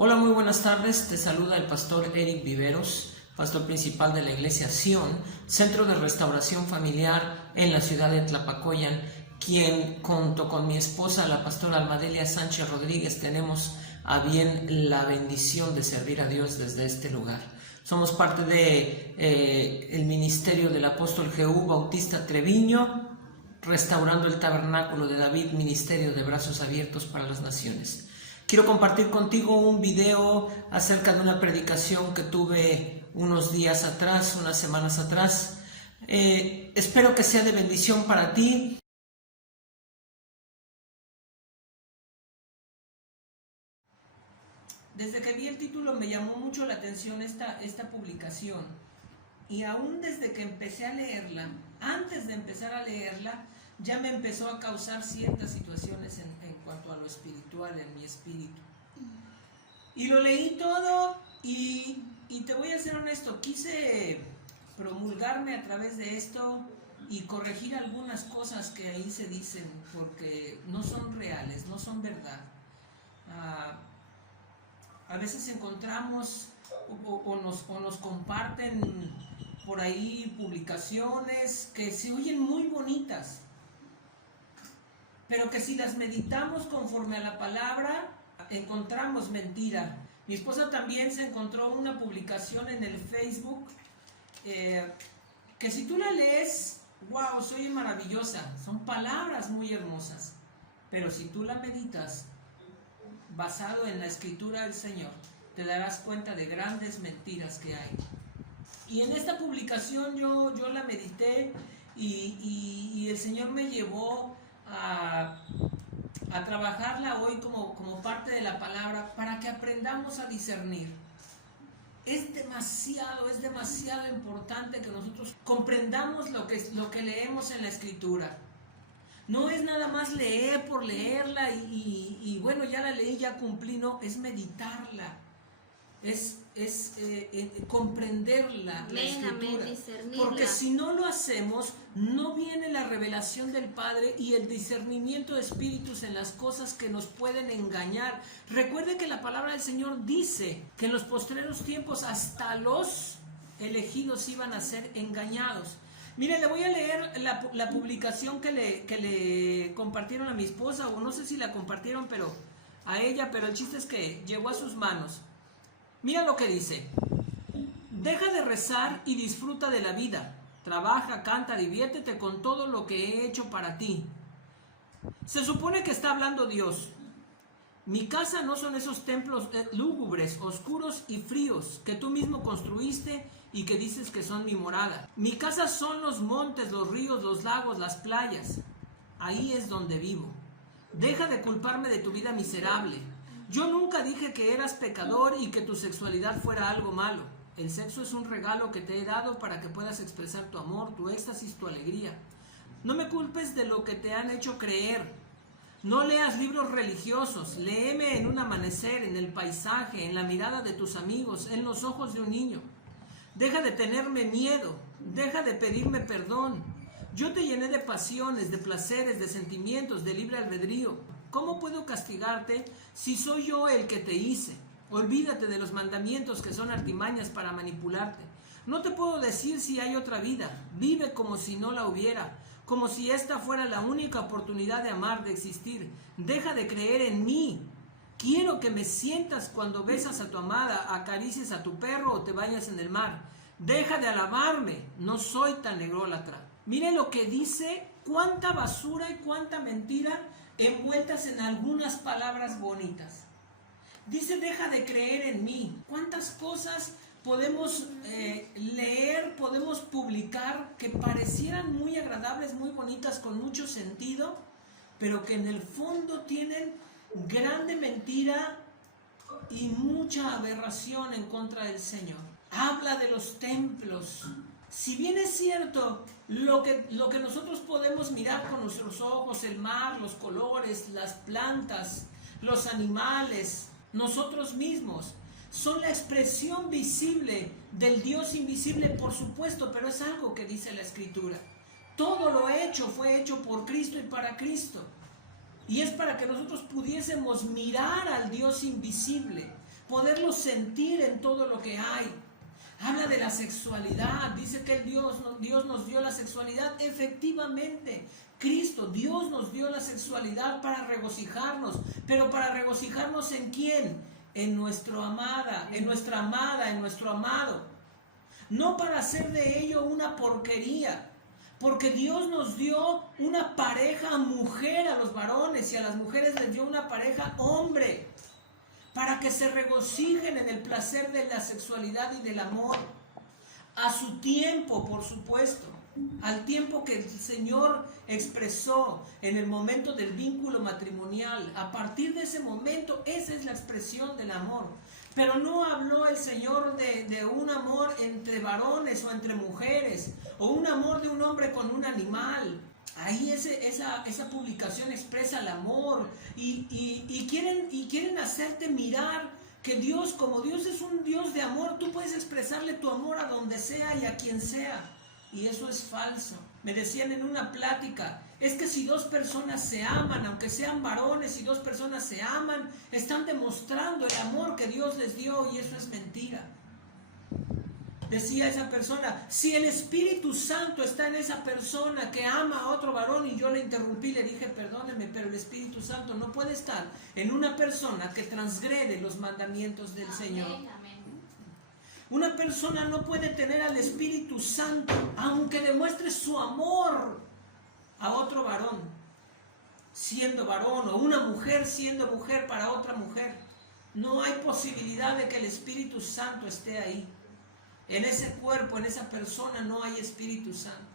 Hola, muy buenas tardes. Te saluda el pastor Eric Viveros, pastor principal de la iglesia Sion, Centro de Restauración Familiar en la ciudad de Tlapacoyan, quien junto con mi esposa, la pastora Almadelia Sánchez Rodríguez, tenemos a bien la bendición de servir a Dios desde este lugar. Somos parte de el ministerio del apóstol Jehú Bautista Treviño, Restaurando el Tabernáculo de David, Ministerio de Brazos Abiertos para las Naciones. Quiero compartir contigo un video acerca de una predicación que tuve unos días atrás, unas semanas atrás. Espero que sea de bendición para ti. Desde que vi el título me llamó mucho la atención esta publicación. Y aún desde que empecé a leerla, antes de empezar a leerla, ya me empezó a causar ciertas situaciones en cuanto a lo espiritual, en mi espíritu. Y lo leí todo y te voy a ser honesto, quise promulgarme a través de esto y corregir algunas cosas que ahí se dicen, porque no son reales, no son verdad. A veces encontramos o nos comparten por ahí publicaciones que se oyen muy bonitas, pero que si las meditamos conforme a la palabra, encontramos mentira. Mi esposa también se encontró una publicación en el Facebook que si tú la lees, wow, se oye maravillosa, son palabras muy hermosas, pero si tú la meditas basado en la escritura del Señor, te darás cuenta de grandes mentiras que hay. Y en esta publicación yo la medité y el Señor me llevó a trabajarla hoy como parte de la palabra para que aprendamos a discernir. Es demasiado importante que nosotros comprendamos lo que leemos en la escritura. No es nada más leer por leerla y bueno, ya la leí, ya cumplí, no, es meditarla. Es comprenderla, la escritura, porque si no lo hacemos, no viene la revelación del Padre y el discernimiento de espíritus en las cosas que nos pueden engañar. Recuerde que la palabra del Señor dice que en los postreros tiempos hasta los elegidos iban a ser engañados. Mire, le voy a leer la publicación que le compartieron a mi esposa, o no sé si la compartieron a ella, pero el chiste es que llegó a sus manos. Mira lo que dice: deja de rezar y disfruta de la vida. Trabaja, canta, diviértete con todo lo que he hecho para ti. Se supone que está hablando Dios. Mi casa no son esos templos lúgubres, oscuros y fríos que tú mismo construiste y que dices que son mi morada. Mi casa son los montes, los ríos, los lagos, las playas. Ahí es donde vivo. Deja de culparme de tu vida miserable. Yo nunca dije que eras pecador y que tu sexualidad fuera algo malo. El sexo es un regalo que te he dado para que puedas expresar tu amor, tu éxtasis, tu alegría. No me culpes de lo que te han hecho creer. No leas libros religiosos. Léeme en un amanecer, en el paisaje, en la mirada de tus amigos, en los ojos de un niño. Deja de tenerme miedo. Deja de pedirme perdón. Yo te llené de pasiones, de placeres, de sentimientos, de libre albedrío. ¿Cómo puedo castigarte si soy yo el que te hice? Olvídate de los mandamientos que son artimañas para manipularte. No te puedo decir si hay otra vida. Vive como si no la hubiera, como si esta fuera la única oportunidad de amar, de existir. Deja de creer en mí. Quiero que me sientas cuando besas a tu amada, acaricies a tu perro o te bañas en el mar. Deja de alabarme. No soy tan ególatra. Mire lo que dice, cuánta basura y cuánta mentira envueltas en algunas palabras bonitas. Dice, deja de creer en mí. ¿Cuántas cosas podemos leer, podemos publicar que parecieran muy agradables, muy bonitas, con mucho sentido, pero que en el fondo tienen grande mentira y mucha aberración en contra del Señor? Habla de los templos. Si bien es cierto lo que nosotros podemos mirar con nuestros ojos, el mar, los colores, las plantas, los animales, nosotros mismos, son la expresión visible del Dios invisible, por supuesto, pero es algo que dice la Escritura. Todo lo hecho fue hecho por Cristo y para Cristo. Y es para que nosotros pudiésemos mirar al Dios invisible, poderlo sentir en todo lo que hay. Habla de la sexualidad, dice que Dios nos dio la sexualidad. Efectivamente, Cristo, Dios nos dio la sexualidad para regocijarnos, pero para regocijarnos ¿en quién? En nuestra amada, en nuestro amado. No para hacer de ello una porquería, porque Dios nos dio una pareja mujer a los varones y a las mujeres les dio una pareja hombre, para que se regocijen en el placer de la sexualidad y del amor, a su tiempo, por supuesto, al tiempo que el Señor expresó en el momento del vínculo matrimonial. A partir de ese momento, esa es la expresión del amor. Pero no habló el Señor de un amor entre varones o entre mujeres, o un amor de un hombre con un animal. Ahí esa publicación expresa el amor y quieren hacerte mirar que Dios, como Dios es un Dios de amor, tú puedes expresarle tu amor a donde sea y a quien sea. Y eso es falso. Me decían en una plática, es que si dos personas se aman, aunque sean varones, si dos personas se aman, están demostrando el amor que Dios les dio, y eso es mentira. Decía esa persona, si el Espíritu Santo está en esa persona que ama a otro varón, y yo le interrumpí, le dije, perdóneme, pero el Espíritu Santo no puede estar en una persona que transgrede los mandamientos del Señor. Una persona no puede tener al Espíritu Santo, aunque demuestre su amor a otro varón, siendo varón, o una mujer siendo mujer para otra mujer. No hay posibilidad de que el Espíritu Santo esté ahí. En ese cuerpo, en esa persona no hay Espíritu Santo.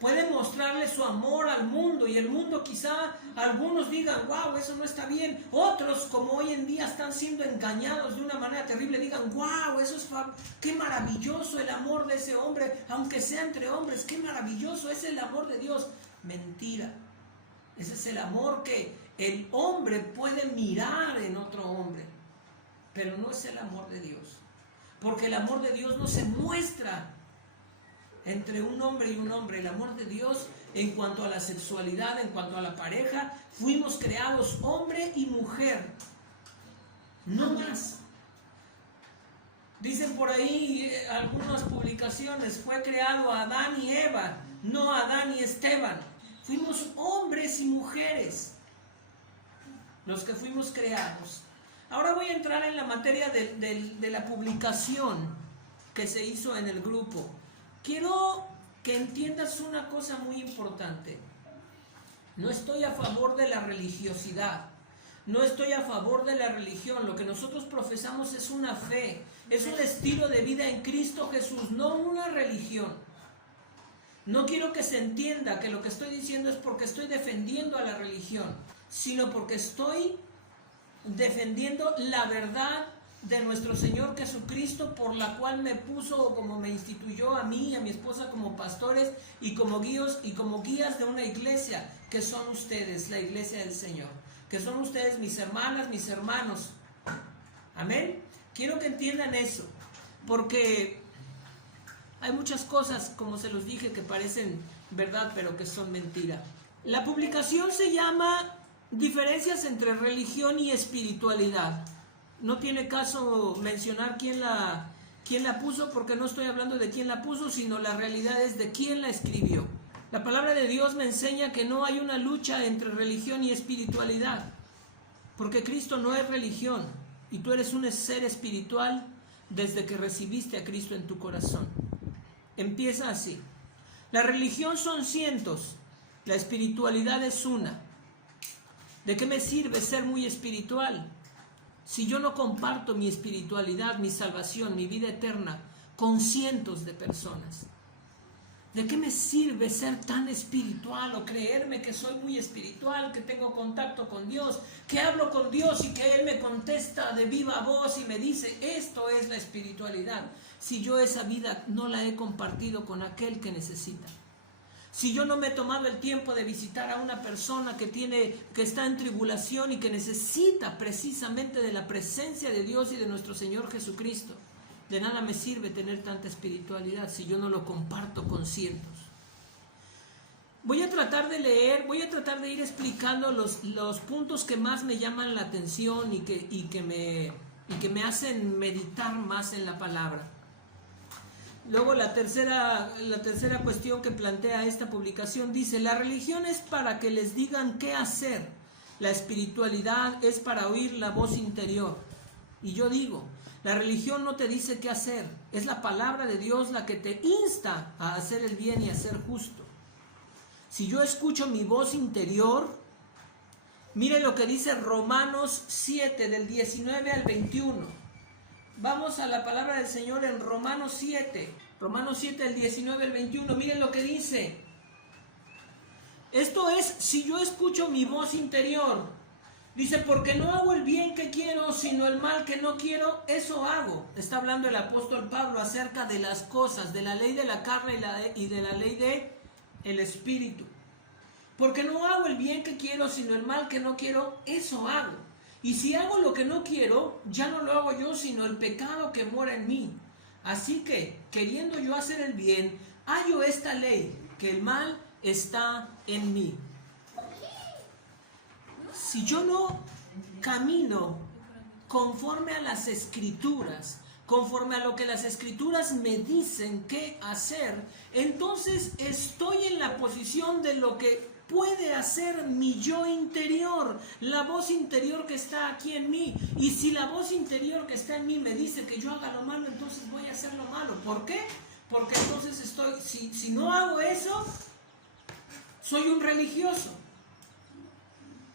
Puede mostrarle su amor al mundo, y el mundo quizá algunos digan, wow, eso no está bien. Otros, como hoy en día están siendo engañados de una manera terrible, digan, wow, eso es qué maravilloso el amor de ese hombre, aunque sea entre hombres, qué maravilloso es el amor de Dios. Mentira. Ese es el amor que el hombre puede mirar en otro hombre, pero no es el amor de Dios. Porque el amor de Dios no se muestra entre un hombre y un hombre. El amor de Dios, en cuanto a la sexualidad, en cuanto a la pareja, fuimos creados hombre y mujer, no más. Dicen por ahí algunas publicaciones, fue creado Adán y Eva, no Adán y Esteban. Fuimos hombres y mujeres los que fuimos creados. Ahora voy a entrar en la materia de la publicación que se hizo en el grupo. Quiero que entiendas una cosa muy importante. No estoy a favor de la religiosidad. No estoy a favor de la religión. Lo que nosotros profesamos es una fe. Es un estilo de vida en Cristo Jesús, no una religión. No quiero que se entienda que lo que estoy diciendo es porque estoy defendiendo a la religión, sino porque estoy defendiendo la verdad de nuestro Señor Jesucristo, por la cual me puso, como me instituyó a mí y a mi esposa como pastores y como guías de una iglesia, que son ustedes, la iglesia del Señor, que son ustedes mis hermanas, mis hermanos. Amén. Quiero que entiendan eso, porque hay muchas cosas, como se los dije, que parecen verdad, pero que son mentira. La publicación se llama Diferencias entre religión y espiritualidad. No tiene caso mencionar quién la puso, porque no estoy hablando de quién la puso, sino la realidad es de quién la escribió. La palabra de Dios me enseña que no hay una lucha entre religión y espiritualidad, porque Cristo no es religión, y tú eres un ser espiritual desde que recibiste a Cristo en tu corazón. Empieza así. La religión son cientos, la espiritualidad es una. ¿De qué me sirve ser muy espiritual si yo no comparto mi espiritualidad, mi salvación, mi vida eterna con cientos de personas? ¿De qué me sirve ser tan espiritual o creerme que soy muy espiritual, que tengo contacto con Dios, que hablo con Dios y que Él me contesta de viva voz y me dice, esto es la espiritualidad, si yo esa vida no la he compartido con aquel que necesita? Si yo no me he tomado el tiempo de visitar a una persona que está en tribulación y que necesita precisamente de la presencia de Dios y de nuestro Señor Jesucristo, de nada me sirve tener tanta espiritualidad si yo no lo comparto con cientos. Voy a tratar de leer, voy a tratar de ir explicando los puntos que más me llaman la atención y que me hacen meditar más en la palabra. Luego la tercera cuestión que plantea esta publicación dice: la religión es para que les digan qué hacer, la espiritualidad es para oír la voz interior. Y yo digo, la religión no te dice qué hacer, es la palabra de Dios la que te insta a hacer el bien y a ser justo. Si yo escucho mi voz interior, mire lo que dice Romanos 7, del 19 al 21. Vamos a la palabra del Señor en Romanos 7, del 19 al 21. Miren lo que dice. Esto es, si yo escucho mi voz interior. Dice, porque no hago el bien que quiero, sino el mal que no quiero, eso hago. Está hablando el apóstol Pablo acerca de las cosas, de la ley de la carne y de la ley del espíritu. Porque no hago el bien que quiero, sino el mal que no quiero, eso hago. Y si hago lo que no quiero, ya no lo hago yo, sino el pecado que mora en mí. Así que, queriendo yo hacer el bien, hallo esta ley, que el mal está en mí. Si yo no camino conforme a las Escrituras, conforme a lo que las Escrituras me dicen qué hacer, entonces estoy en la posición de lo que puede hacer mi yo interior, la voz interior que está aquí en mí. Y si la voz interior que está en mí me dice que yo haga lo malo, entonces voy a hacer lo malo. ¿Por qué? Porque entonces si no hago eso, soy un religioso.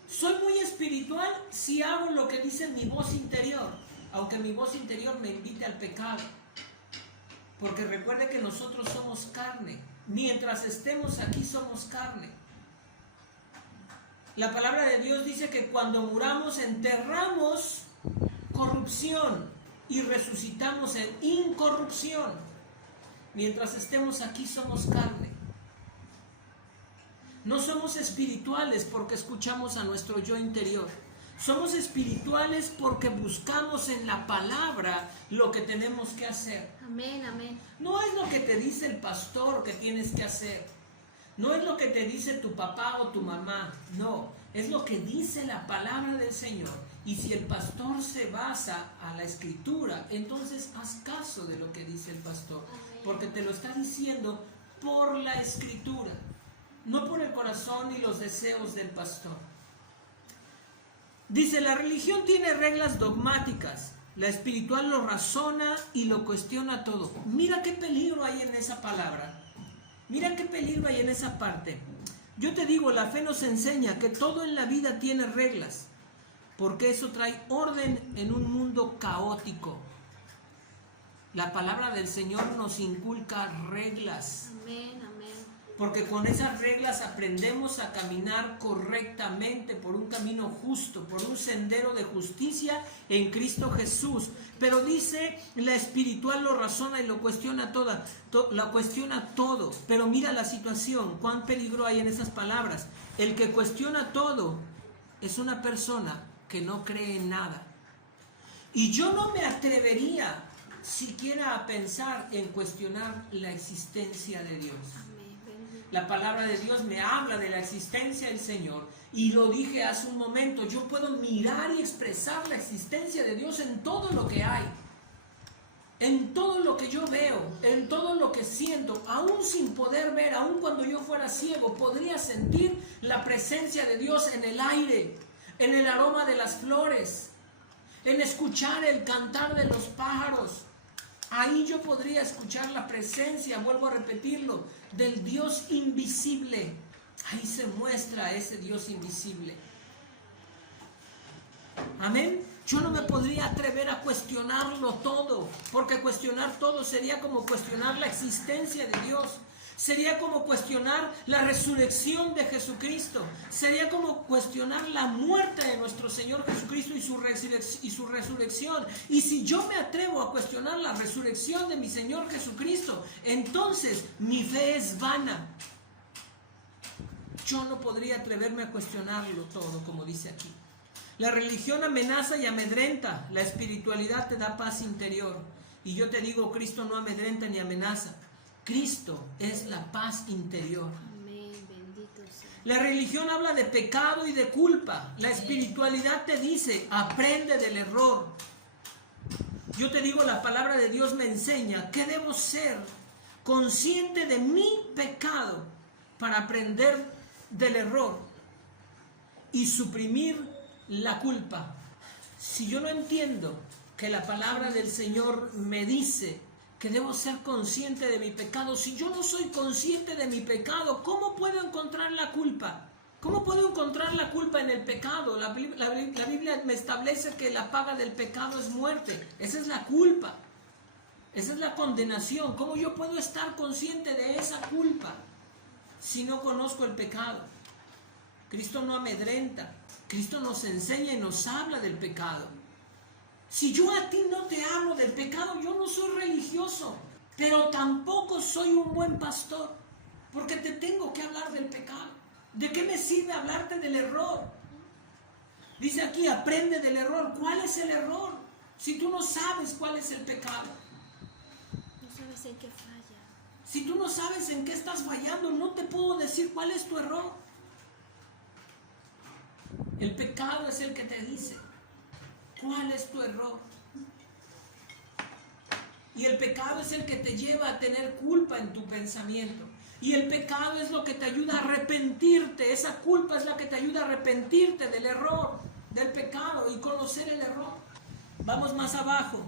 Soy muy espiritual si hago lo que dice mi voz interior, aunque mi voz interior me invite al pecado. Porque recuerde que nosotros somos carne. Mientras estemos aquí somos carne. La palabra de Dios dice que cuando muramos enterramos corrupción y resucitamos en incorrupción. Mientras estemos aquí somos carne. No somos espirituales porque escuchamos a nuestro yo interior. Somos espirituales porque buscamos en la palabra lo que tenemos que hacer. Amén, amén. No es lo que te dice el pastor que tienes que hacer. No es lo que te dice tu papá o tu mamá. No, es lo que dice la palabra del Señor. Y si el pastor se basa a la Escritura, entonces haz caso de lo que dice el pastor. Porque te lo está diciendo por la Escritura, no por el corazón y los deseos del pastor. Dice, la religión tiene reglas dogmáticas, la espiritual lo razona y lo cuestiona todo. Mira qué peligro hay en esa palabra, mira qué peligro hay en esa parte. Yo te digo, la fe nos enseña que todo en la vida tiene reglas, porque eso trae orden en un mundo caótico. La palabra del Señor nos inculca reglas. Amén, amén. Porque con esas reglas aprendemos a caminar correctamente por un camino justo, por un sendero de justicia en Cristo Jesús. Pero dice, la espiritual lo razona y lo cuestiona todo. Pero mira la situación, cuán peligro hay en esas palabras. El que cuestiona todo es una persona que no cree en nada. Y yo no me atrevería siquiera a pensar en cuestionar la existencia de Dios. La palabra de Dios me habla de la existencia del Señor. Y lo dije hace un momento, yo puedo mirar y expresar la existencia de Dios en todo lo que hay. En todo lo que yo veo, en todo lo que siento, aún sin poder ver, aún cuando yo fuera ciego, podría sentir la presencia de Dios en el aire, en el aroma de las flores, en escuchar el cantar de los pájaros. Ahí yo podría escuchar la presencia, vuelvo a repetirlo, del Dios invisible. Ahí se muestra ese Dios invisible. Amén. Yo no me podría atrever a cuestionarlo todo, porque cuestionar todo sería como cuestionar la existencia de Dios. Sería como cuestionar la resurrección de Jesucristo. Sería como cuestionar la muerte de nuestro Señor Jesucristo y su resurrección. Y si yo me atrevo a cuestionar la resurrección de mi Señor Jesucristo, entonces mi fe es vana. Yo no podría atreverme a cuestionarlo todo, como dice aquí. La religión amenaza y amedrenta. La espiritualidad te da paz interior. Y yo te digo, Cristo no amedrenta ni amenaza. Cristo es la paz interior. Amén, bendito La religión habla de pecado y de culpa. La espiritualidad te dice, aprende del error. Yo te digo, la palabra de Dios me enseña que debo ser consciente de mi pecado para aprender del error y suprimir la culpa. Si yo no entiendo que la palabra del Señor me dice que debo ser consciente de mi pecado, si yo no soy consciente de mi pecado, ¿cómo puedo encontrar la culpa? ¿Cómo puedo encontrar la culpa en el pecado? La Biblia me establece que la paga del pecado es muerte. Esa es la culpa. Esa es la condenación. ¿Cómo yo puedo estar consciente de esa culpa si no conozco el pecado? Cristo no amedrenta. Cristo nos enseña y nos habla del pecado. Si yo a ti no te hablo del pecado, yo no soy religioso, pero tampoco soy un buen pastor, porque te tengo que hablar del pecado. ¿De qué me sirve hablarte del error? Dice aquí, aprende del error. ¿Cuál es el error? Si tú no sabes cuál es el pecado. No sabes en qué falla. Si tú no sabes en qué estás fallando, no te puedo decir cuál es tu error. El pecado es el que te dice cuál es tu error. Y el pecado es el que te lleva a tener culpa en tu pensamiento. Y el pecado es lo que te ayuda a arrepentirte. Esa culpa es la que te ayuda a arrepentirte del error, del pecado y conocer el error. Vamos más abajo.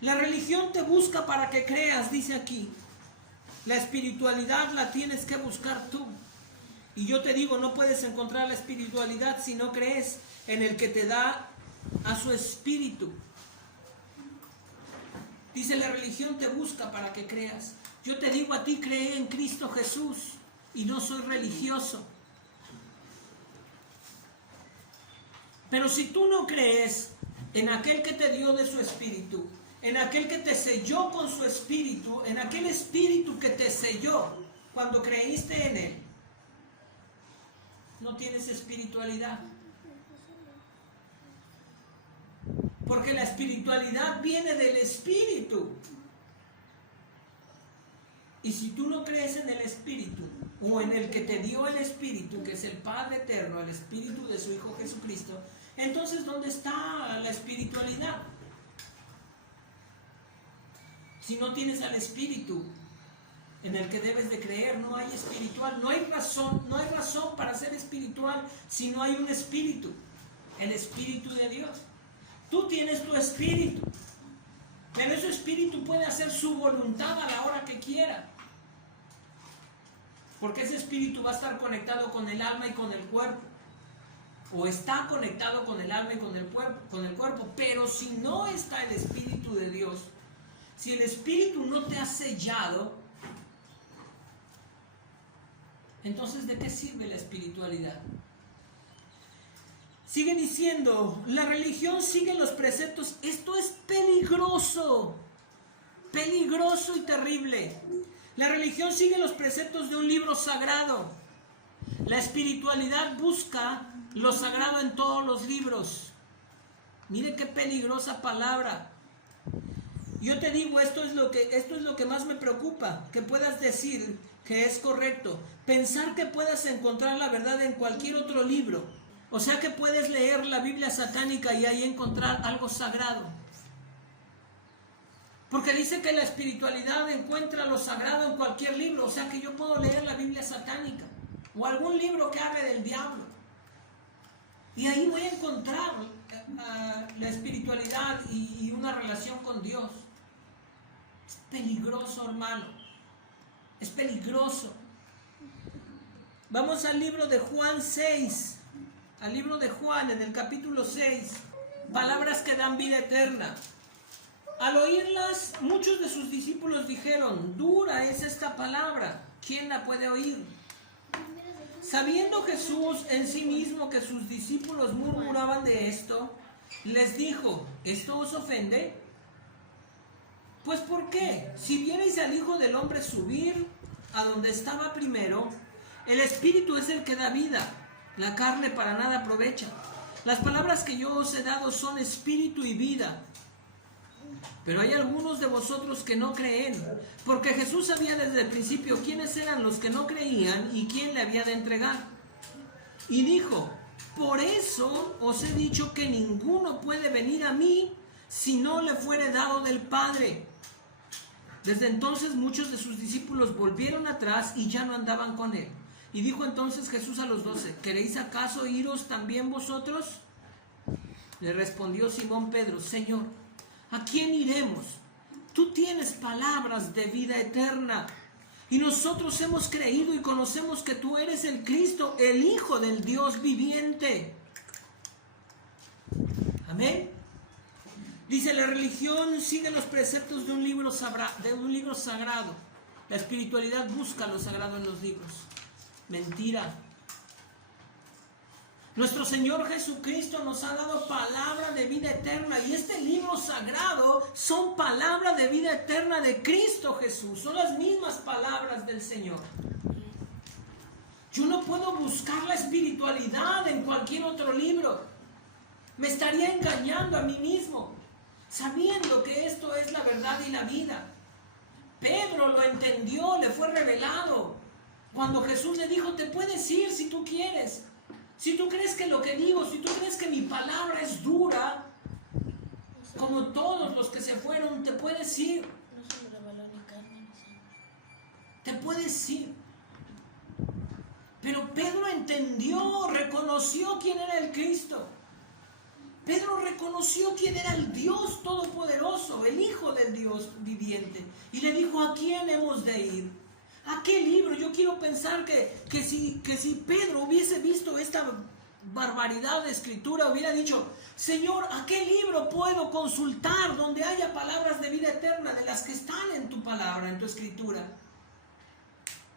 La religión te busca para que creas, dice aquí. La espiritualidad la tienes que buscar tú. Y yo te digo, no puedes encontrar la espiritualidad si no crees en el que te da a su espíritu. Dice, la religión te busca para que creas. Yo te digo a ti, cree en Cristo Jesús y no soy religioso. Pero si tú no crees en aquel que te dio de su espíritu, en aquel que te selló con su espíritu, en aquel espíritu que te selló cuando creíste en él, no tienes espiritualidad. Porque la espiritualidad viene del espíritu. Y si tú no crees en el espíritu, o en el que te dio el espíritu, que es el Padre eterno, el espíritu de su Hijo Jesucristo, entonces ¿dónde está la espiritualidad? Si no tienes al espíritu en el que debes de creer, no hay espiritual, no hay razón para ser espiritual si no hay un espíritu, el espíritu de Dios. Tú tienes tu espíritu, pero ese espíritu puede hacer su voluntad a la hora que quiera, porque ese espíritu va a estar conectado con el alma y con el cuerpo, o está conectado con el alma y con el cuerpo, pero si no está el espíritu de Dios, si el espíritu no te ha sellado, entonces ¿de qué sirve la espiritualidad? Sigue diciendo, la religión sigue los preceptos. Esto es peligroso, peligroso y terrible. La religión sigue los preceptos de un libro sagrado. La espiritualidad busca lo sagrado en todos los libros. Mire qué peligrosa palabra. Yo te digo, esto es lo que más me preocupa, que puedas decir que es correcto, pensar que puedas encontrar la verdad en cualquier otro libro. O sea que puedes leer la Biblia satánica y ahí encontrar algo sagrado. Porque dice que la espiritualidad encuentra lo sagrado en cualquier libro. O sea que yo puedo leer la Biblia satánica o algún libro que hable del diablo. Y ahí voy a encontrar la espiritualidad y una relación con Dios. Es peligroso, hermano. Es peligroso. Vamos al libro de Juan 6. Al libro de Juan, en el capítulo 6, palabras que dan vida eterna. Al oírlas, muchos de sus discípulos dijeron, dura es esta palabra, ¿quién la puede oír? Sabiendo Jesús en sí mismo que sus discípulos murmuraban de esto, les dijo, ¿esto os ofende? Pues ¿por qué? Si vierais al Hijo del Hombre subir a donde estaba primero, el Espíritu es el que da vida. La carne para nada aprovecha. Las palabras que yo os he dado son espíritu y vida. Pero hay algunos de vosotros que no creen, porque Jesús sabía desde el principio quiénes eran los que no creían y quién le había de entregar. Y dijo: por eso os he dicho que ninguno puede venir a mí si no le fuere dado del Padre. Desde entonces muchos de sus discípulos volvieron atrás y ya no andaban con él. Y dijo entonces Jesús a los 12: ¿queréis acaso iros también vosotros? Le respondió Simón Pedro: Señor, ¿a quién iremos? Tú tienes palabras de vida eterna, y nosotros hemos creído y conocemos que tú eres el Cristo, el Hijo del Dios viviente. Amén. Dice: la religión sigue los preceptos de un libro sagrado. La espiritualidad busca lo sagrado en los libros. Mentira. Nuestro Señor Jesucristo nos ha dado palabra de vida eterna, y este libro sagrado son palabra de vida eterna de Cristo Jesús. Son las mismas palabras del Señor. Yo no puedo buscar la espiritualidad en cualquier otro libro. Me estaría engañando a mí mismo, sabiendo que esto es la verdad y la vida. Pedro lo entendió, le fue revelado. Cuando Jesús le dijo: te puedes ir si tú quieres. Si tú crees que lo que digo, si tú crees que mi palabra es dura, como todos los que se fueron, te puedes ir. Te puedes ir. Pero Pedro entendió, reconoció quién era el Cristo. Pedro reconoció quién era el Dios Todopoderoso, el Hijo del Dios viviente. Y le dijo: ¿a quién hemos de ir? ¿A qué libro? Yo quiero pensar que si Pedro hubiese visto esta barbaridad de escritura, hubiera dicho: Señor, ¿a qué libro puedo consultar donde haya palabras de vida eterna, de las que están en tu palabra, en tu escritura?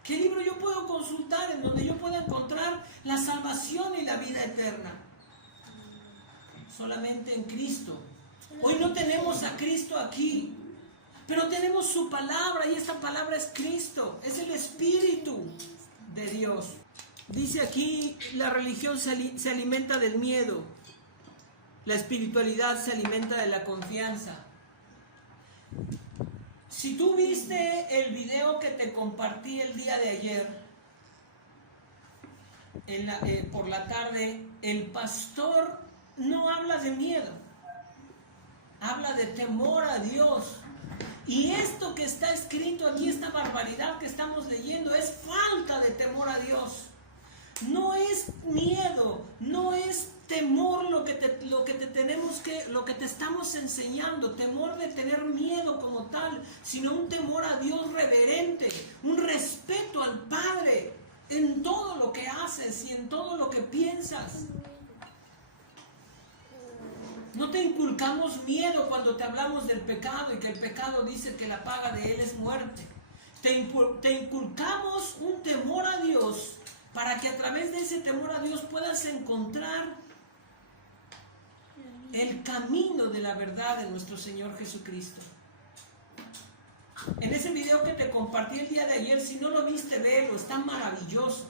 ¿Qué libro yo puedo consultar en donde yo pueda encontrar la salvación y la vida eterna? Solamente en Cristo. Hoy no tenemos a Cristo aquí, pero tenemos su palabra, y esta palabra es Cristo, es el Espíritu de Dios. Dice aquí: la religión se alimenta del miedo, la espiritualidad se alimenta de la confianza. Si tú viste el video que te compartí el día de ayer, por la tarde, el pastor no habla de miedo, habla de temor a Dios. Y esto que está escrito aquí, esta barbaridad que estamos leyendo, es falta de temor a Dios. No es miedo, no es temor lo que te estamos enseñando, temor de tener miedo como tal, sino un temor a Dios reverente, un respeto al Padre en todo lo que haces y en todo lo que piensas. No te inculcamos miedo cuando te hablamos del pecado y que el pecado dice que la paga de él es muerte. Te inculcamos un temor a Dios para que a través de ese temor a Dios puedas encontrar el camino de la verdad de nuestro Señor Jesucristo. En ese video que te compartí el día de ayer, si no lo viste, velo, está maravilloso.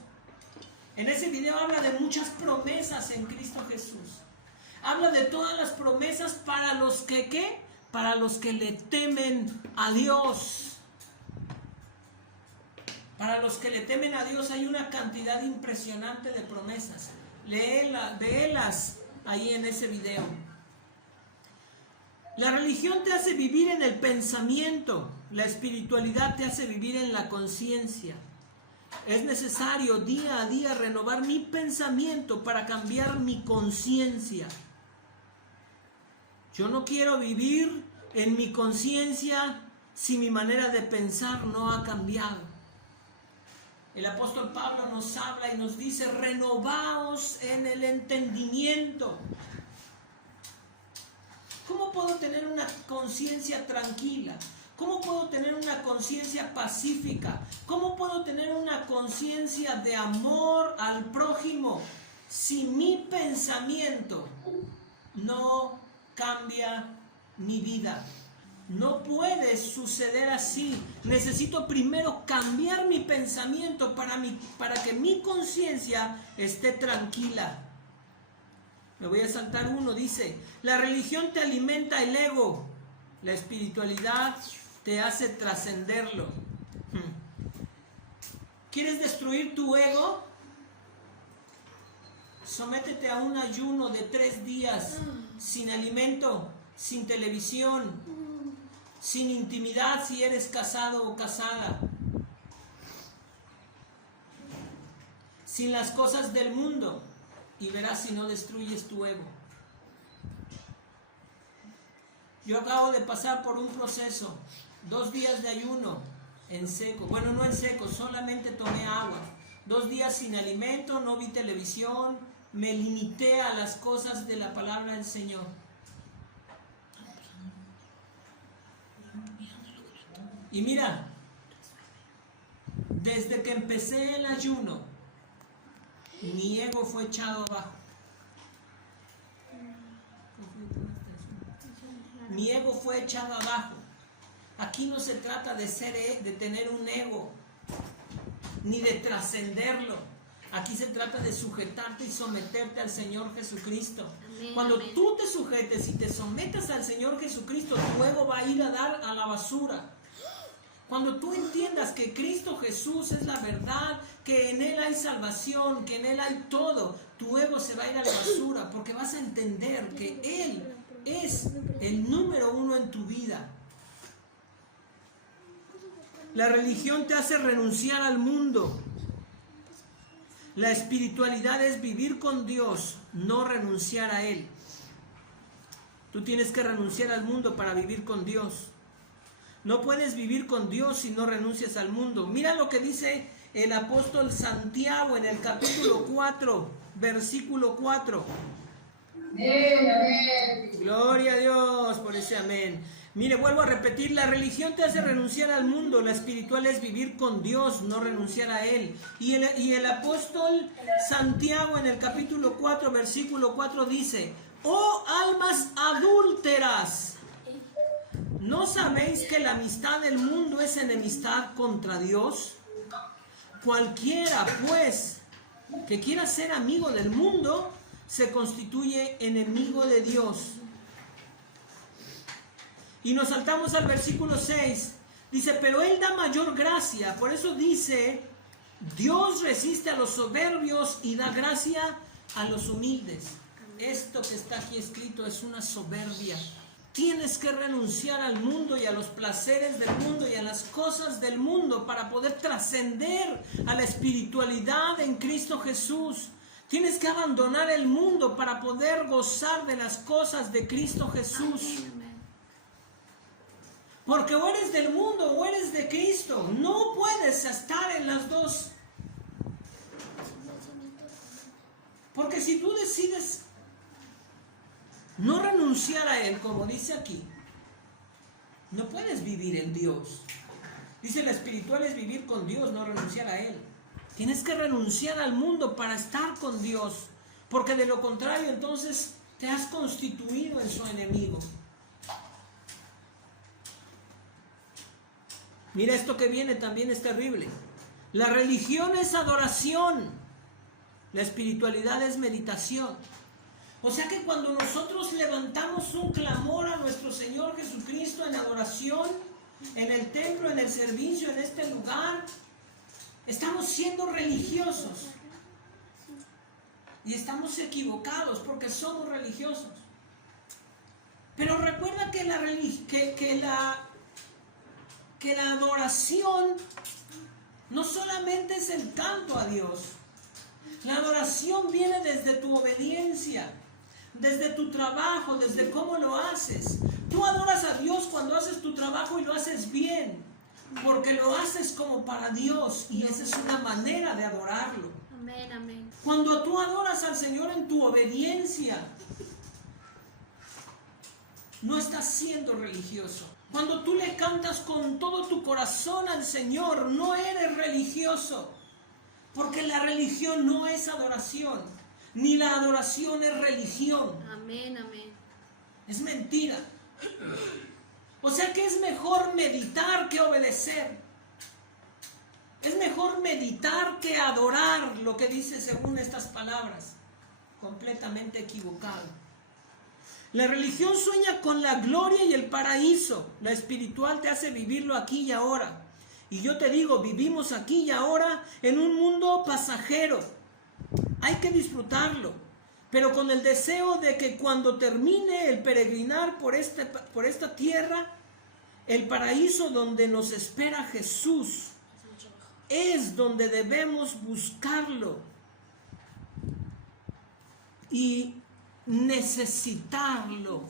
En ese video habla de muchas promesas en Cristo Jesús. Habla de todas las promesas para los que, ¿qué? Para los que le temen a Dios. Para los que le temen a Dios hay una cantidad impresionante de promesas. Léelas ahí en ese video. La religión te hace vivir en el pensamiento. La espiritualidad te hace vivir en la conciencia. Es necesario día a día renovar mi pensamiento para cambiar mi conciencia. Yo no quiero vivir en mi conciencia si mi manera de pensar no ha cambiado. El apóstol Pablo nos habla y nos dice: renovaos en el entendimiento. ¿Cómo puedo tener una conciencia tranquila? ¿Cómo puedo tener una conciencia pacífica? ¿Cómo puedo tener una conciencia de amor al prójimo si mi pensamiento no cambia mi vida? No puede suceder así. Necesito primero cambiar mi pensamiento para que mi conciencia esté tranquila. Me voy a saltar uno, dice: la religión te alimenta el ego. La espiritualidad te hace trascenderlo. ¿Quieres destruir tu ego? Sométete a un ayuno de 3 días, sin alimento, sin televisión, sin intimidad si eres casado o casada, sin las cosas del mundo, y verás si no destruyes tu ego. Yo acabo de pasar por un proceso, 2 días de ayuno en seco, bueno, no en seco, solamente tomé agua, 2 días sin alimento, no vi televisión, me limité a las cosas de la palabra del Señor. Y mira, desde que empecé el ayuno, mi ego fue echado abajo. Mi ego fue echado abajo. Aquí no se trata de tener un ego, ni de trascenderlo. Aquí se trata de sujetarte y someterte al Señor Jesucristo. Amén, cuando tú te sujetes y te sometas al Señor Jesucristo, tu ego va a ir a dar a la basura. Cuando tú entiendas que Cristo Jesús es la verdad, que en Él hay salvación, que en Él hay todo, tu ego se va a ir a la basura, porque vas a entender que Él es el número 1 en tu vida. La religión te hace renunciar al mundo. La espiritualidad es vivir con Dios, no renunciar a Él. Tú tienes que renunciar al mundo para vivir con Dios. No puedes vivir con Dios si no renuncias al mundo. Mira lo que dice el apóstol Santiago en el capítulo 4, versículo 4. Amén. Gloria a Dios por ese amén. Mire, vuelvo a repetir, la religión te hace renunciar al mundo, la espiritual es vivir con Dios, no renunciar a Él. Y el apóstol Santiago en el capítulo 4, versículo 4 dice, oh almas adúlteras, ¿no sabéis que la amistad del mundo es enemistad contra Dios? Cualquiera, pues, que quiera ser amigo del mundo, se constituye enemigo de Dios. Y nos saltamos al versículo 6. Dice, pero Él da mayor gracia. Por eso dice, Dios resiste a los soberbios y da gracia a los humildes. Esto que está aquí escrito es una soberbia. Tienes que renunciar al mundo y a los placeres del mundo y a las cosas del mundo para poder trascender a la espiritualidad en Cristo Jesús. Tienes que abandonar el mundo para poder gozar de las cosas de Cristo Jesús. Porque o eres del mundo o eres de Cristo. No puedes estar en las dos. Porque si tú decides no renunciar a Él, como dice aquí, no puedes vivir en Dios. Dice, la espiritual es vivir con Dios, no renunciar a Él. Tienes que renunciar al mundo para estar con Dios. Porque de lo contrario, entonces te has constituido en su enemigo. Mira, esto que viene también es terrible. La religión es adoración. La espiritualidad es meditación. O sea que cuando nosotros levantamos un clamor a nuestro Señor Jesucristo en adoración, en el templo, en el servicio, en este lugar, estamos siendo religiosos. Y estamos equivocados porque somos religiosos. Pero recuerda que la adoración no solamente es el canto a Dios. La adoración viene desde tu obediencia, desde tu trabajo, desde cómo lo haces. Tú adoras a Dios cuando haces tu trabajo y lo haces bien, porque lo haces como para Dios y esa es una manera de adorarlo. Amén, amén. Cuando tú adoras al Señor en tu obediencia, no estás siendo religioso. Cuando tú le cantas con todo tu corazón al Señor, no eres religioso. Porque la religión no es adoración, ni la adoración es religión. Amén, amén. Es mentira. O sea que es mejor meditar que obedecer. Es mejor meditar que adorar, lo que dice según estas palabras. Completamente equivocado. La religión sueña con la gloria y el paraíso. La espiritual te hace vivirlo aquí y ahora. Y yo te digo, vivimos aquí y ahora en un mundo pasajero. Hay que disfrutarlo, pero con el deseo de que cuando termine el peregrinar por esta tierra, el paraíso donde nos espera Jesús es donde debemos buscarlo y necesitarlo.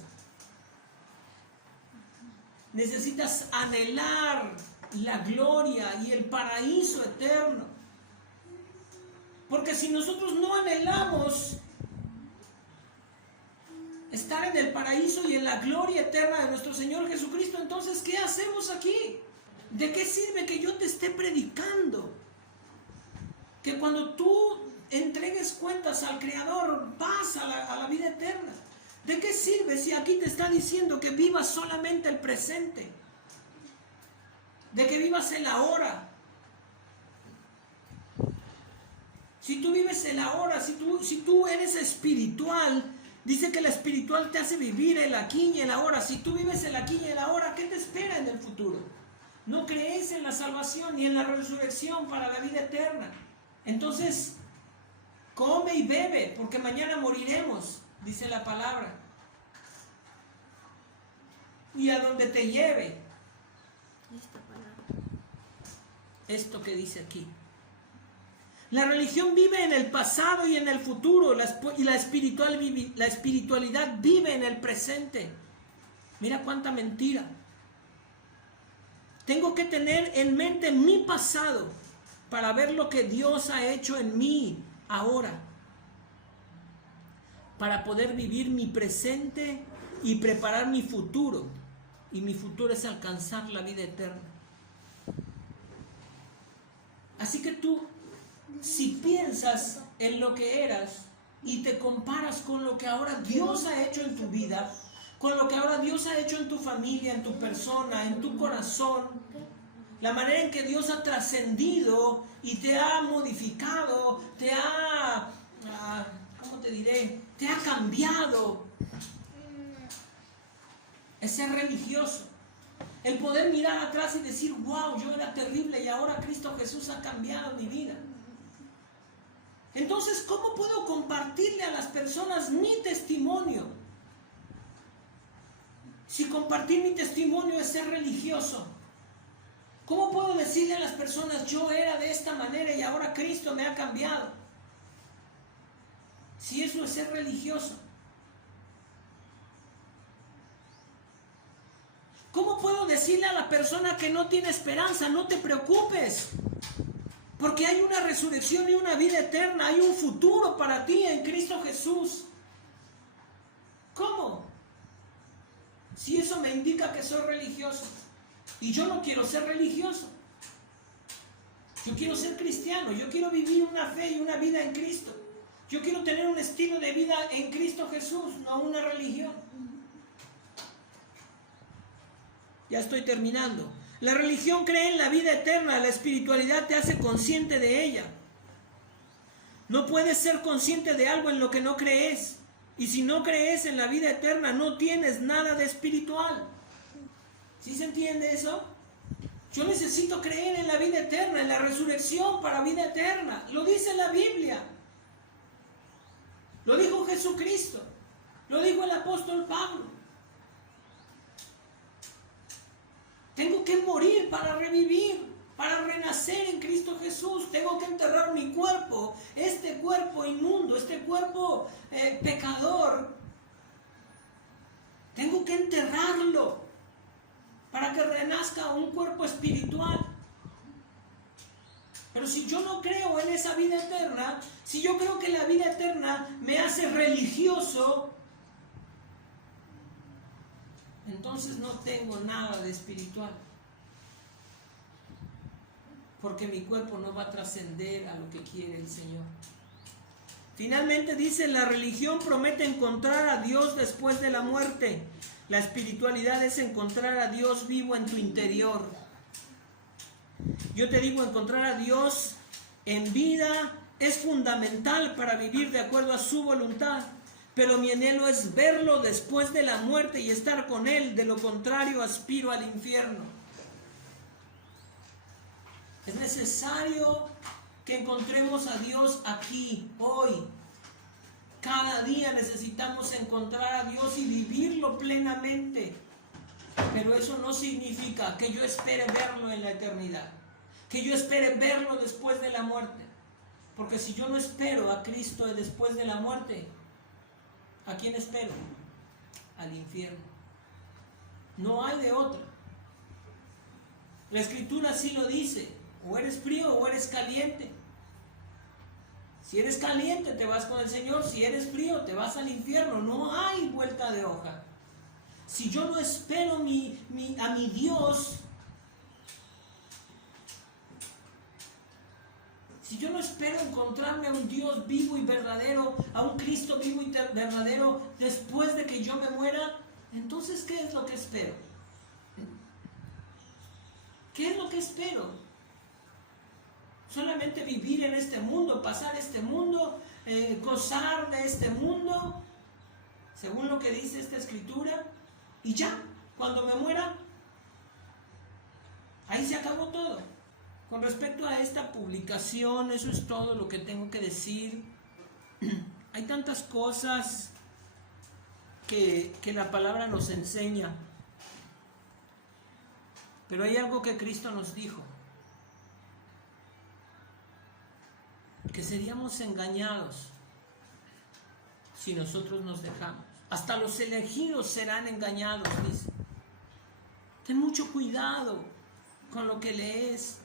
Necesitas anhelar la gloria y el paraíso eterno. Porque si nosotros no anhelamos estar en el paraíso y en la gloria eterna de nuestro Señor Jesucristo, entonces ¿qué hacemos aquí? ¿De qué sirve que yo te esté predicando? Que cuando tú entregues cuentas al Creador vas a la vida eterna. ¿De qué sirve si aquí te está diciendo que vivas solamente el presente? De que vivas el ahora. Si tú vives el ahora, si tú eres espiritual, dice que la espiritual te hace vivir el aquí y el ahora. Si tú vives el aquí y el ahora, ¿qué te espera en el futuro? No crees en la salvación ni en la resurrección para la vida eterna. Entonces, come y bebe, porque mañana moriremos, dice la palabra. Y a donde te lleve. Esto que dice aquí. La religión vive en el pasado y en el futuro, y la espiritualidad vive en el presente. Mira cuánta mentira. Tengo que tener en mente mi pasado para ver lo que Dios ha hecho en mí ahora, para poder vivir mi presente y preparar mi futuro. Y mi futuro es alcanzar la vida eterna. Así que tú, si piensas en lo que eras y te comparas con lo que ahora Dios ha hecho en tu vida, con lo que ahora Dios ha hecho en tu familia, en tu persona, en tu corazón, la manera en que Dios ha trascendido y te ha modificado, te ha, ¿cómo te diré? Te ha cambiado. Es ser religioso. El poder mirar atrás y decir, wow, yo era terrible y ahora Cristo Jesús ha cambiado mi vida. Entonces, ¿cómo puedo compartirle a las personas mi testimonio? Si compartir mi testimonio es ser religioso, ¿cómo puedo decirle a las personas, yo era de esta manera y ahora Cristo me ha cambiado? Si eso es ser religioso. ¿Cómo puedo decirle a la persona que no tiene esperanza, no te preocupes? Porque hay una resurrección y una vida eterna, hay un futuro para ti en Cristo Jesús. ¿Cómo? Si eso me indica que soy religioso. Y yo no quiero ser religioso. Yo quiero ser cristiano, yo quiero vivir una fe y una vida en Cristo. Yo quiero tener un estilo de vida en Cristo Jesús, no una religión. Ya estoy terminando. La religión cree en la vida eterna, la espiritualidad te hace consciente de ella. No puedes ser consciente de algo en lo que no crees. Y si no crees en la vida eterna, no tienes nada de espiritual. ¿Sí se entiende eso? Yo necesito creer en la vida eterna, en la resurrección para vida eterna. Lo dice la Biblia. Lo dijo Jesucristo. Lo dijo el apóstol Pablo. Tengo que morir para revivir, para renacer en Cristo Jesús. Tengo que enterrar mi cuerpo, este cuerpo inmundo, este cuerpo pecador. Tengo que enterrarlo para que renazca un cuerpo espiritual. Pero si yo no creo en esa vida eterna, si yo creo que la vida eterna me hace religioso, entonces no tengo nada de espiritual. Porque mi cuerpo no va a trascender a lo que quiere el Señor. Finalmente dice, la religión promete encontrar a Dios después de la muerte. La espiritualidad es encontrar a Dios vivo en tu interior. Yo te digo, encontrar a Dios en vida es fundamental para vivir de acuerdo a su voluntad. pero mi anhelo es verlo después de la muerte y estar con Él. De lo contrario, aspiro al infierno. Es necesario que encontremos a Dios aquí, hoy. Cada día necesitamos encontrar a Dios y vivirlo plenamente. Pero eso no significa que yo espere verlo en la eternidad, que yo espere verlo después de la muerte. Porque si yo no espero a Cristo después de la muerte, ¿a quién espero? Al infierno. No hay de otra. La Escritura sí lo dice: o eres frío o eres caliente. Si eres caliente te vas con el Señor, si eres frío te vas al infierno. No hay vuelta de hoja. Si yo no espero a mi Dios, si yo no espero encontrarme a un Dios vivo y verdadero, a un Cristo vivo y verdadero después de que yo me muera, entonces ¿qué es lo que espero? ¿Qué es lo que espero? Solamente vivir en este mundo, pasar este mundo, gozar de este mundo, según lo que dice esta Escritura, y ya, cuando me muera, ahí se acabó todo. Con respecto a esta publicación, eso es todo lo que tengo que decir. Hay tantas cosas que la palabra nos enseña, pero hay algo que Cristo nos dijo: que seríamos engañados si nosotros nos dejamos. Hasta los elegidos serán engañados, dice. Ten mucho cuidado con lo que lees.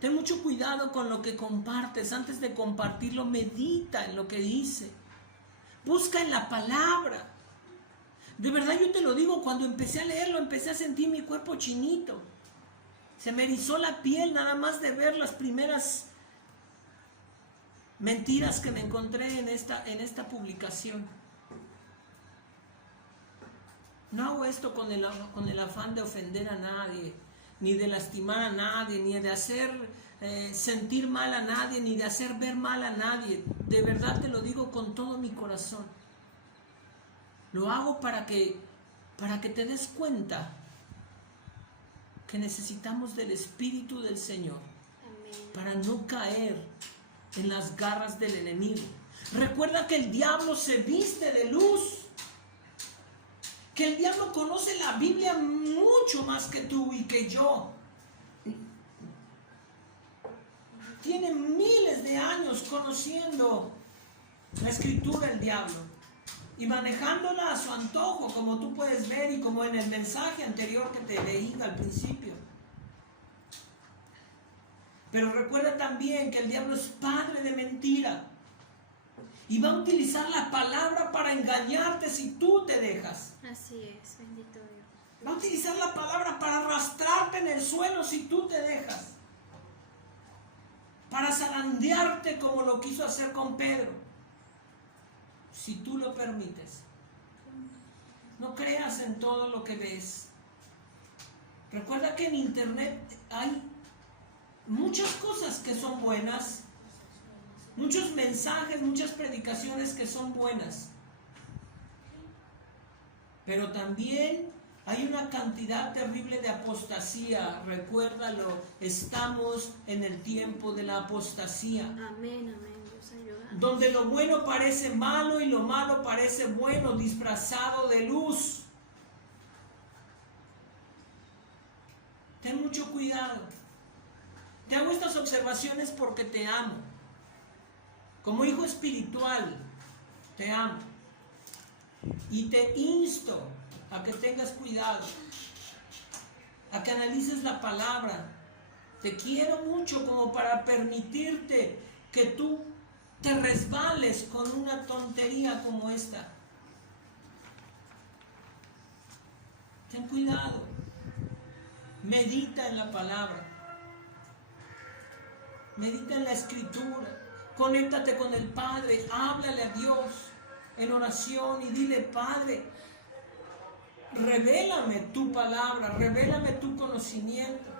Ten mucho cuidado con lo que compartes. Antes de compartirlo, medita en lo que dice. Busca en la palabra. De verdad yo te lo digo, cuando empecé a leerlo, empecé a sentir mi cuerpo chinito. Se me erizó la piel nada más de ver las primeras mentiras que me encontré en esta publicación. No hago esto con el afán de ofender a nadie, ni de lastimar a nadie, ni de hacer sentir mal a nadie, ni de hacer ver mal a nadie. De verdad te lo digo con todo mi corazón. Lo hago para que te des cuenta que necesitamos del Espíritu del Señor. Amén. Para no caer en las garras del enemigo. Recuerda que el diablo se viste de luz, que el diablo conoce la Biblia mucho más que tú y que yo. Tiene miles de años conociendo la Escritura el diablo y manejándola a su antojo, como tú puedes ver y como en el mensaje anterior que te leí al principio. Pero recuerda también que el diablo es padre de mentira y va a utilizar la palabra para engañarte si tú te dejas. Así es, bendito Dios. Va a utilizar la palabra para arrastrarte en el suelo si tú te dejas. Para zarandearte como lo quiso hacer con Pedro, si tú lo permites. No creas en todo lo que ves. Recuerda que en internet hay muchas cosas que son buenas, muchos mensajes, muchas predicaciones que son buenas, pero también hay una cantidad terrible de apostasía. Recuérdalo, estamos en el tiempo de la apostasía. Amén, amén, Dios ayuda. Donde lo bueno parece malo y lo malo parece bueno, disfrazado de luz. Ten mucho cuidado. Te hago estas observaciones porque te amo. Como hijo espiritual, te amo. Y te insto a que tengas cuidado, a que analices la palabra. Te quiero mucho como para permitirte que tú te resbales con una tontería como esta. Ten cuidado. Medita en la palabra. Medita en la Escritura. Conéctate con el Padre. Háblale a Dios en oración y dile: Padre, revélame tu palabra, revélame tu conocimiento.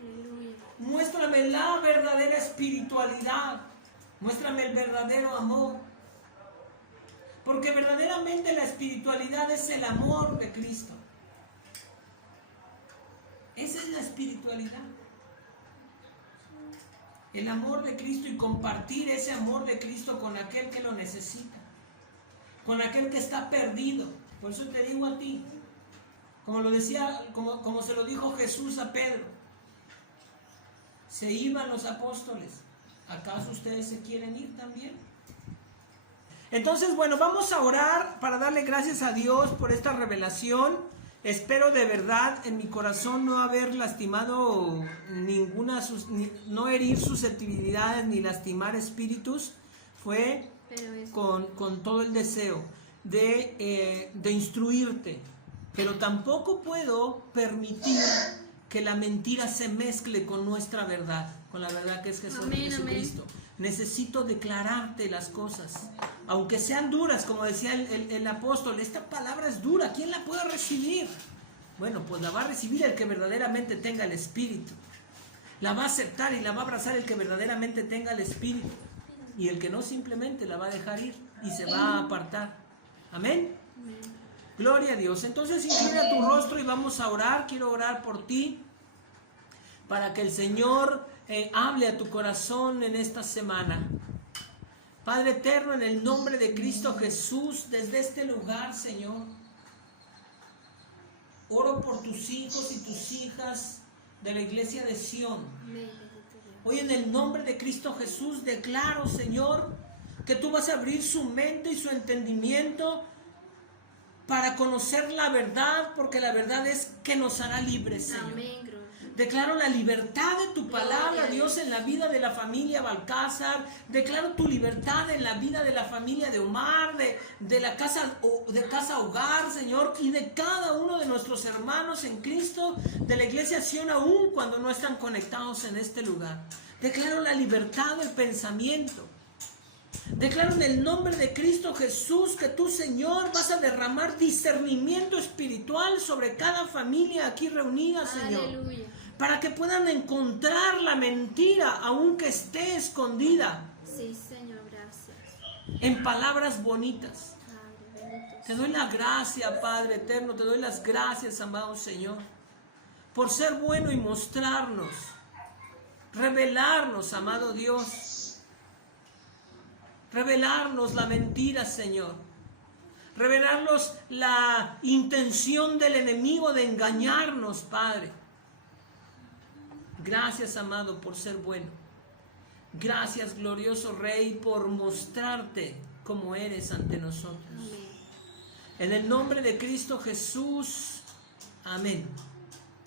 Aleluya. Muéstrame la verdadera espiritualidad. Muéstrame el verdadero amor. Porque verdaderamente la espiritualidad es el amor de Cristo. Esa es la espiritualidad. El amor de Cristo y compartir ese amor de Cristo con aquel que lo necesita. Con aquel que está perdido. Por eso te digo a ti, como lo decía, como se lo dijo Jesús a Pedro, se iban los apóstoles, ¿acaso ustedes se quieren ir también? Entonces, bueno, vamos a orar para darle gracias a Dios por esta revelación. Espero de verdad en mi corazón no haber lastimado no herir susceptibilidades ni lastimar espíritus. Fue con todo el deseo de instruirte. Pero tampoco puedo permitir que la mentira se mezcle con nuestra verdad, con la verdad que es Jesucristo. Necesito declararte las cosas, aunque sean duras, como decía el apóstol. Esta palabra es dura, ¿quién la puede recibir? Bueno, pues la va a recibir el que verdaderamente tenga el Espíritu. La va a aceptar y la va a abrazar el que verdaderamente tenga el Espíritu. Y el que no, simplemente la va a dejar ir y se va a apartar. Amén. Gloria a Dios. Entonces inclina tu rostro y vamos a orar. Quiero orar por ti para que el Señor hable a tu corazón en esta semana. Padre eterno, en el nombre de Cristo Jesús, desde este lugar, Señor, oro por tus hijos y tus hijas de la iglesia de Sión. Hoy en el nombre de Cristo Jesús declaro, Señor, que tú vas a abrir su mente y su entendimiento para conocer la verdad, porque la verdad es que nos hará libres, Señor. Amén. Declaro la libertad de tu palabra, Dios, en la vida de la familia Balcázar. Declaro tu libertad en la vida de la familia de Omar, de la casa hogar, Señor, y de cada uno de nuestros hermanos en Cristo, de la iglesia Sion, aún cuando no están conectados en este lugar. Declaro la libertad del pensamiento. Declaro en el nombre de Cristo Jesús que tú, Señor, vas a derramar discernimiento espiritual sobre cada familia aquí reunida, Señor. Aleluya. Para que puedan encontrar la mentira, aunque esté escondida. Sí, Señor, gracias. En palabras bonitas. Padre, Te doy la gracia, Padre eterno, te doy las gracias, amado Señor, por ser bueno y mostrarnos, revelarnos, amado Dios, revelarnos la mentira, Señor, revelarnos la intención del enemigo de engañarnos, Padre. Gracias, amado, por ser bueno. Gracias, glorioso Rey, por mostrarte como eres ante nosotros. Amén. En el nombre de Cristo Jesús. Amén.